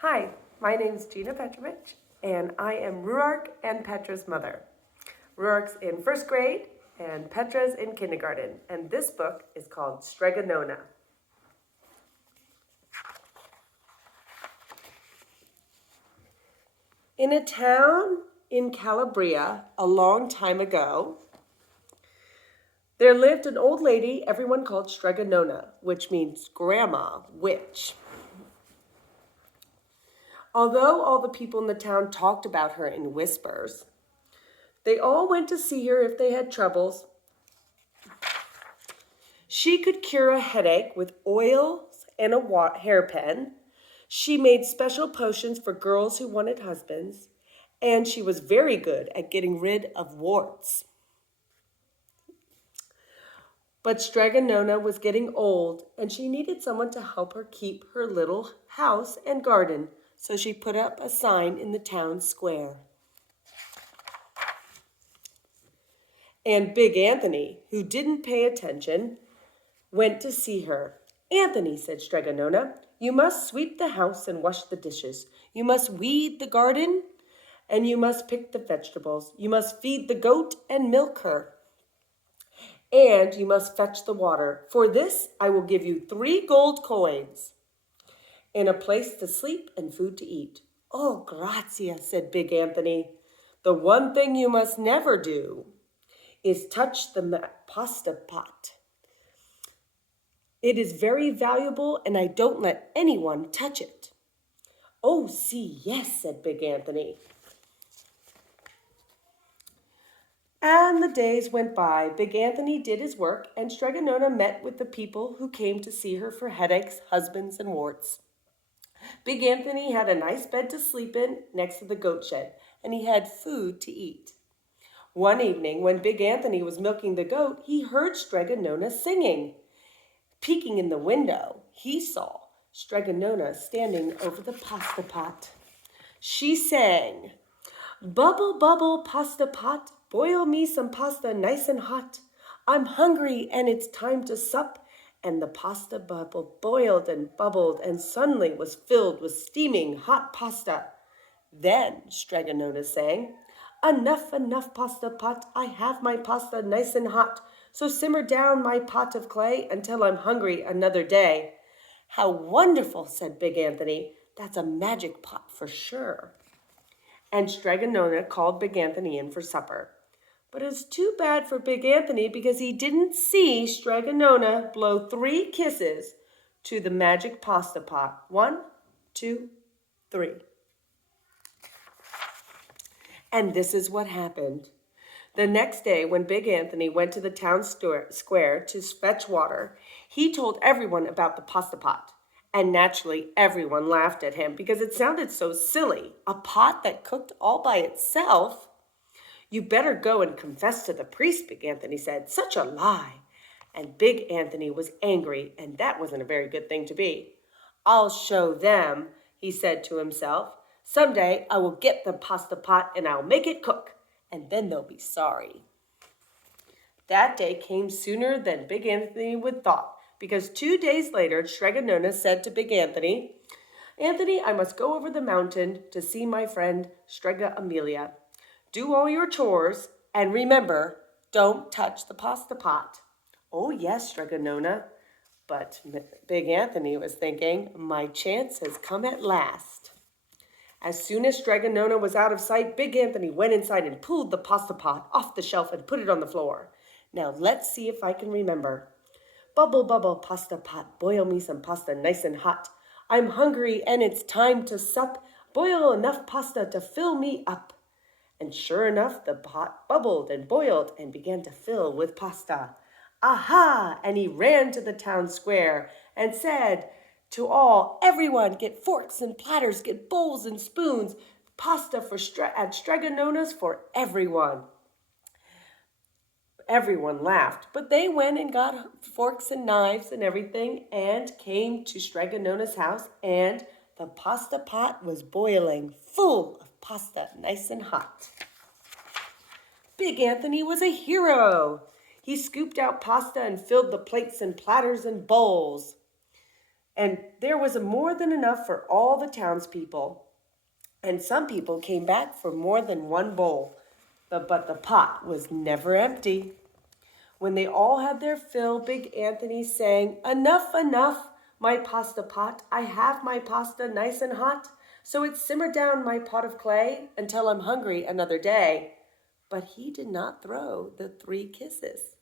Hi, my name is Gina Petrovich, and I am Rhuark and Petra's mother. Rhuark's in first grade, and Petra's in kindergarten, and this book is called Strega Nona. In a town in Calabria a long time ago, there lived an old lady everyone called Strega Nona, which means grandma witch. Although all the people in the town talked about her in whispers, they all went to see her if they had troubles. She could cure a headache with oils and a hairpin. She made special potions for girls who wanted husbands, and she was very good at getting rid of warts. But Strega Nona was getting old, and she needed someone to help her keep her little house and garden, so she put up a sign in the town square. And Big Anthony, who didn't pay attention, went to see her. "Anthony," said Strega Nona, "you must sweep the house and wash the dishes. You must weed the garden, and you must pick the vegetables. You must feed the goat and milk her. And you must fetch the water. For this, I will give you 3 gold coins and a place to sleep and food to eat." "Oh, grazie," said Big Anthony. "The one thing you must never do is touch the pasta pot. It is very valuable, and I don't let anyone touch it." "Oh, see, yes," said Big Anthony. And the days went by. Big Anthony did his work, and Strega Nona met with the people who came to see her for headaches, husbands, and warts. Big Anthony had a nice bed to sleep in next to the goat shed, and he had food to eat. One evening, when Big Anthony was milking the goat, he heard Strega Nona singing. Peeking in the window, he saw Strega Nona standing over the pasta pot. She sang, "Bubble, bubble, pasta pot, boil me some pasta nice and hot. I'm hungry and it's time to sup." And the pasta bubble boiled and bubbled and suddenly was filled with steaming hot pasta. Then Strega Nona sang, "Enough, enough, pasta pot, I have my pasta nice and hot. So simmer down my pot of clay until I'm hungry another day." "How wonderful," said Big Anthony. "That's a magic pot for sure." And Strega Nona called Big Anthony in for supper. But it's too bad for Big Anthony because he didn't see Strega Nona blow 3 kisses to the magic pasta pot. 1, 2, 3. And this is what happened. The next day, when Big Anthony went to the town square to fetch water, he told everyone about the pasta pot. And naturally, everyone laughed at him because it sounded so silly. A pot that cooked all by itself? "You better go and confess to the priest," Big Anthony said. "Such a lie." And Big Anthony was angry, and that wasn't a very good thing to be. "I'll show them," he said to himself. "Someday I will get the pasta pot and I'll make it cook, and then they'll be sorry." That day came sooner than Big Anthony would thought, because 2 days later, Strega Nona said to Big Anthony, "Anthony, I must go over the mountain to see my friend Strega Amelia. Do all your chores, and remember, don't touch the pasta pot." "Oh, yes, Strega Nona." But Big Anthony was thinking, my chance has come at last. As soon as Strega Nona was out of sight, Big Anthony went inside and pulled the pasta pot off the shelf and put it on the floor. "Now let's see if I can remember. Bubble, bubble, pasta pot, boil me some pasta nice and hot. I'm hungry and it's time to sup. Boil enough pasta to fill me up." And sure enough, the pot bubbled and boiled and began to fill with pasta. "Aha!" And he ran to the town square and said to all, "Everyone, get forks and platters, get bowls and spoons. Pasta at Strega Nona's for everyone." Everyone laughed, but they went and got forks and knives and everything and came to Strega Nona's house, and the pasta pot was boiling, full of pasta, nice and hot. Big Anthony was a hero. He scooped out pasta and filled the plates and platters and bowls. And there was more than enough for all the townspeople. And some people came back for more than one bowl. But the pot was never empty. When they all had their fill, Big Anthony sang, "Enough, enough, my pasta pot. I have my pasta nice and hot. So it simmered down my pot of clay until I'm hungry another day." But he did not throw the 3 kisses.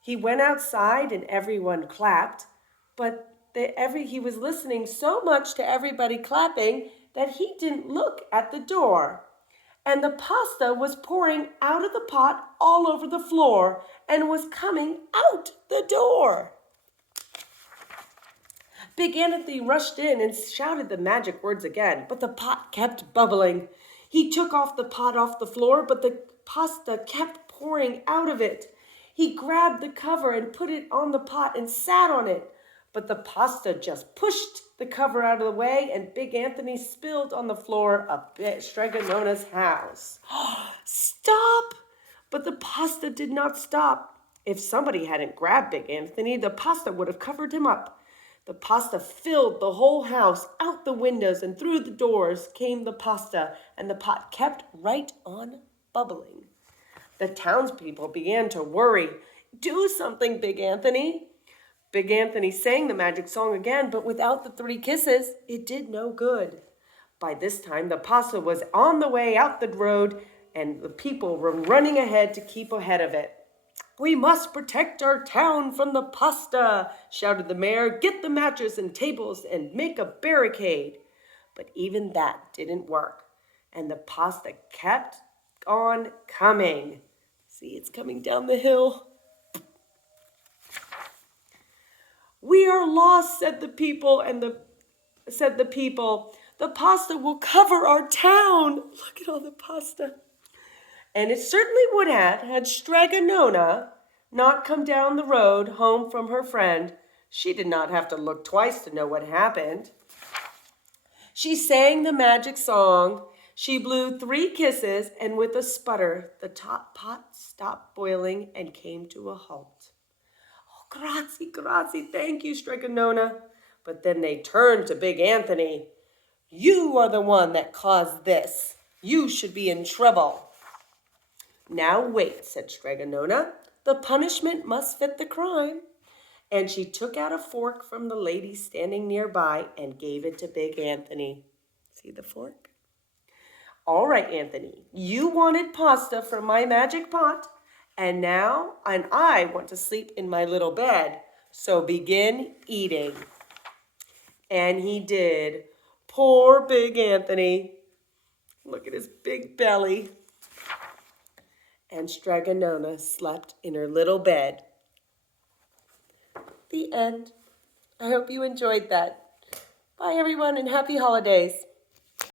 He went outside and everyone clapped, but he was listening so much to everybody clapping that he didn't look at the door. And the pasta was pouring out of the pot all over the floor and was coming out the door. Big Anthony rushed in and shouted the magic words again, but the pot kept bubbling. He took the pot off the floor, but the pasta kept pouring out of it. He grabbed the cover and put it on the pot and sat on it, but the pasta just pushed the cover out of the way, and Big Anthony spilled on the floor of Strega Nona's house. Stop! But the pasta did not stop. If somebody hadn't grabbed Big Anthony, the pasta would have covered him up. The pasta filled the whole house. Out the windows and through the doors came the pasta, and the pot kept right on bubbling. The townspeople began to worry. "Do something, Big Anthony." Big Anthony sang the magic song again, but without the 3 kisses, it did no good. By this time, the pasta was on the way out the road, and the people were running ahead to keep ahead of it. "We must protect our town from the pasta," shouted the mayor. "Get the matches and tables and make a barricade." But even that didn't work, and the pasta kept on coming. See, it's coming down the hill. "We are lost," said the people, "The pasta will cover our town." Look at all the pasta. And it certainly would have had Strega Nona not come down the road home from her friend. She did not have to look twice to know what happened. She sang the magic song. She blew 3 kisses, and with a sputter, the top pot stopped boiling and came to a halt. "Oh, grazie, thank you, Strega Nona." But then they turned to Big Anthony. "You are the one that caused this. You should be in trouble." "Now wait," said Strega Nona. "The punishment must fit the crime." And she took out a fork from the lady standing nearby and gave it to Big Anthony. See the fork? "All right, Anthony, you wanted pasta from my magic pot, and I want to sleep in my little bed, so begin eating." And he did. Poor Big Anthony. Look at his big belly. And Strega Nona slept in her little bed. The end. I hope you enjoyed that. Bye, everyone, and happy holidays.